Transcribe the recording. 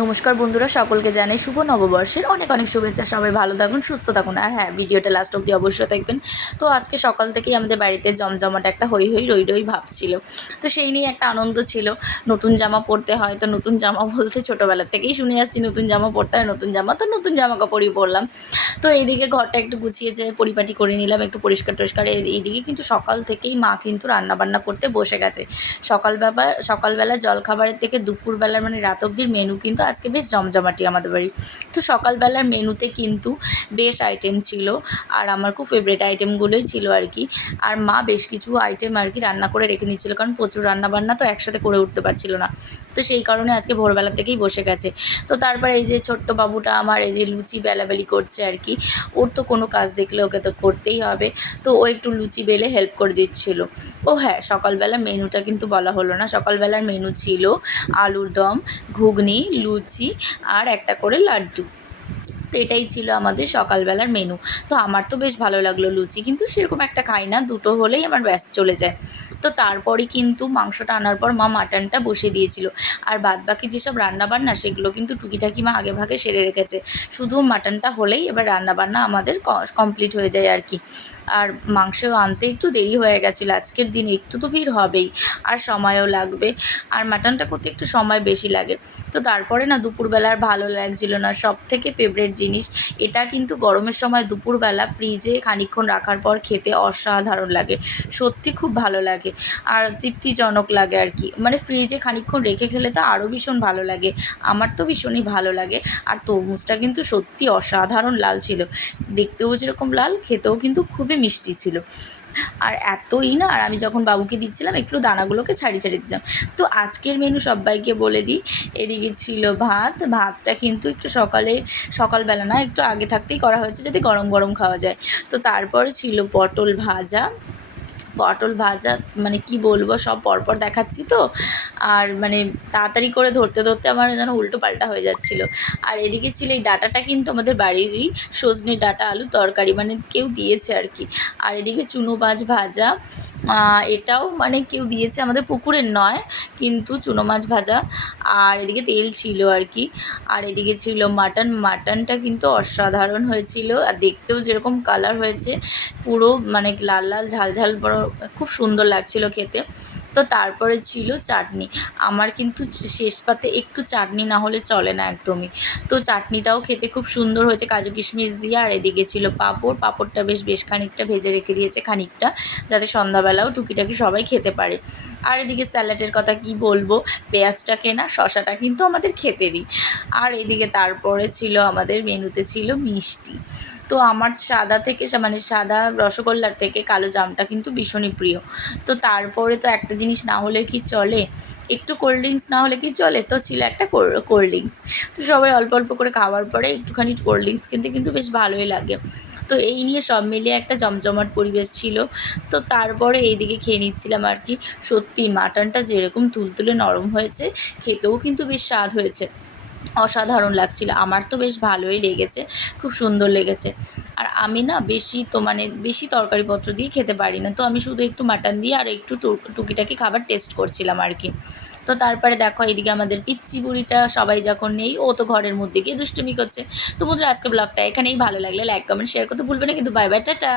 নমস্কার বন্ধুরা, সকলকে জানাই শুভ নববর্ষের অনেক অনেক শুভেচ্ছা। সবাই ভালো থাকুন, সুস্থ থাকুন, আর হ্যাঁ, ভিডিওটা লাস্ট অবধি অবশ্যই দেখবেন। তো আজকে সকাল থেকেই আমাদের বাড়িতে জমজমাট একটা হই হই রই রই ভাব ছিল। তো সেই নিয়ে একটা আনন্দ ছিল। নতুন জামা পরতে হয়, তো নতুন জামা বলতে ছোটোবেলা থেকেই শুনে আসছি নতুন জামা পরতে হয়, নতুন জামা, তো নতুন জামা কাপড়ই পরলাম। তো এইদিকে ঘরটা একটু গুছিয়ে যে পরিপাটি করে নিলাম, একটু পরিষ্কার টরিষ্কার। এইদিকে কিন্তু সকাল থেকেই মা কিন্তু রান্নাবান্না করতে বসে গেছে। সকালবেলা জলখাবারের থেকে দুপুরবেলার মানে রাত অবধির মেনু কিন্তু আজকে বেশ জমজমাটি আমাদের বাড়ি। তো সকালবেলার মেনুতে কিন্তু বেশ আইটেম ছিল, আর আমার খুব ফেভারিট আইটেমগুলোই ছিল আর কি। আর মা বেশ কিছু আইটেম আর কি রান্না করে রেখে নিচ্ছিলো, কারণ প্রচুর রান্নাবান্না তো একসাথে করে উঠতে পারছিল না। তো সেই কারণে আজকে ভোরবেলা থেকেই বসে গেছে। তো তারপরে এই যে ছোট্ট বাবুটা আমার এই যে লুচি বেলাবেলি করছে আর কি। ওর তো কোনো কাজ দেখলে ওকে তো করতেই হবে, তো ও একটু লুচি বেলে হেল্প করে দিচ্ছিল। ও হ্যাঁ, সকালবেলা মেনুটা কিন্তু বলা হলো না। সকালবেলার মেনু ছিল আলুর দম, ঘুগনি, লুচি আর একটা করে লাড্ডু। তো এটাই ছিল আমাদের সকালবেলার মেনু। তো আমার তো বেশ ভালো লাগলো লুচি, কিন্তু সেরকম একটা খাই না, দুটো হলেই আমার ব্যাস চলে যায়। তো তারপরে কিন্তু মাংসটা আনার পর মা মাটনটা বসিয়ে দিয়েছিল। আর বাদবাকি যেসব রান্নাবান্না সেগুলো কিন্তু টুকিটাকি মা আগে ভাগে সেরে রেখেছে। শুধু মাটনটা হলেই এবার রান্নাবান্না আমাদের কমপ্লিট হয়ে যায় আর কি। আর মাংস আনতে একটু দেরি হয়ে গেছিলো, আজকের দিন একটু তো ভিড় হবেই, আর সময়ও লাগবে। আর মাটনটা করতে একটু সময় বেশি লাগে। তো তারপরে না দুপুরবেলা আর ভালো লাগছিল না। সব থেকে ফেভারিট জিনিস এটা কিন্তু গরমের সময় দুপুরবেলা ফ্রিজে খানিকক্ষণ রাখার পর খেতে অসাধারণ লাগে, সত্যি খুব ভালো লাগে আর তৃপ্তিজনক লাগে আর কি। মানে ফ্রিজে খানিকক্ষণ রেখে খেলে তো আরও ভীষণ ভালো লাগে, আমার তো ভীষণই ভালো লাগে। আর তরমুজটা কিন্তু সত্যি অসাধারণ লাল ছিল, দেখতেও যেরকম লাল, খেতেও কিন্তু খুবই মিষ্টি ছিল। আর এতই না, আর আমি যখন বাবুকে দিচ্ছিলাম একটু দানাগুলোকে ছাড়িয়ে ছাড়িয়ে দিচ্ছিলাম। তো আজকের মেনু সবাইকে বলে দিই। এদিকে ছিল ভাতটা কিন্তু একটু সকালবেলা না, একটু আগে থাকতেই করা হয়েছে যাতে গরম গরম খাওয়া যায়। তো তারপরে ছিল পটল ভাজা, মানে কি বলবো, সব পরপর দেখাচ্ছি তো, আর মানে তাড়াতাড়ি করে ধরতে ধরতে আমার যেন উল্টো পাল্টা হয়ে যাচ্ছিলো। আর এদিকে ছিল এই ডাঁটাটা কিন্তু আমাদের বাড়িরই সজনে ডাঁটা আলু তরকারি, মানে কেউ দিয়েছে আর কি। আর এদিকে চুনো মাছ ভাজা, এটাও মানে কেউ দিয়েছে, আমাদের পুকুরের নয়, কিন্তু চুনো মাছ ভাজা। আর এদিকে তেল ছিল আর কি। আর এদিকে ছিল মাটনটা কিন্তু অসাধারণ হয়েছিল, আর দেখতেও যেরকম কালার হয়েছে পুরো মানে লাল লাল ঝাল ঝাল, বড় খুব সুন্দর লাগছিল খেতে। তো তারপরে ছিল চাটনি। আমার কিন্তু শেষ পাতে একটু চাটনি না হলে চলে না একদমই। তো চাটনিটাও খেতে খুব সুন্দর হয়েছে কাজু কিশমিশ দিয়ে। আর এদিকে ছিল পাঁপড়টা বেশ খানিকটা ভেজে রেখে দিয়েছে খানিকটা, যাতে সন্ধ্যাবেলাও টুকিটাকি সবাই খেতে পারে। আর এদিকে স্যালাডের কথা কি বলবো, পেঁয়াজটা কেনা, শশাটা কিন্তু আমাদের খেতেরই। আর এদিকে তারপরে ছিল আমাদের মেনুতে ছিল মিষ্টি। তো আমার সাদা রসগোল্লার থেকে কালো জামটা কিন্তু ভীষণই প্রিয়। তো তারপরে তো একটা জিনিস না হলে কি চলে, একটু কোল্ড ড্রিঙ্কস না হলে কি চলে, তো ছিল একটা কোল্ড ড্রিঙ্কস। তো সবাই অল্প অল্প করে খাওয়ার পরে একটুখানি কোল্ড ড্রিঙ্কস কিনতে কিন্তু বেশ ভালোই লাগে। তো এই নিয়ে সব মিলিয়ে একটা জমজমাট পরিবেশ ছিল। তো তারপরে এইদিকে খেয়ে নিচ্ছিলাম আর কি। সত্যি মাটনটা যেরকম তুলতুলে নরম হয়েছে, খেতেও কিন্তু বেশ স্বাদ হয়েছে, অসাধারণ লাগছিল। আমার তো বেশ ভালোই লেগেছে, খুব সুন্দর লেগেছে। আর আমি না বেশি তরকারিপত্র দিয়ে খেতে পারি না, তো আমি শুধু একটু মাটন দিয়ে আর একটু টুকিটাকি খাবার টেস্ট করছিলাম আর কি। তো তারপরে দেখো এদিকে আমাদের পিচ্চি বুড়িটা সবাই যখন নেই, ও তো ঘরের মধ্যে গিয়ে দুষ্টুমি করছে। তো বন্ধুরা, আজকে ব্লগটা এখানেই। ভালো লাগলে লাইক কমেন্ট শেয়ার করতে ভুলবে না কিন্তু। Bye bye, tata.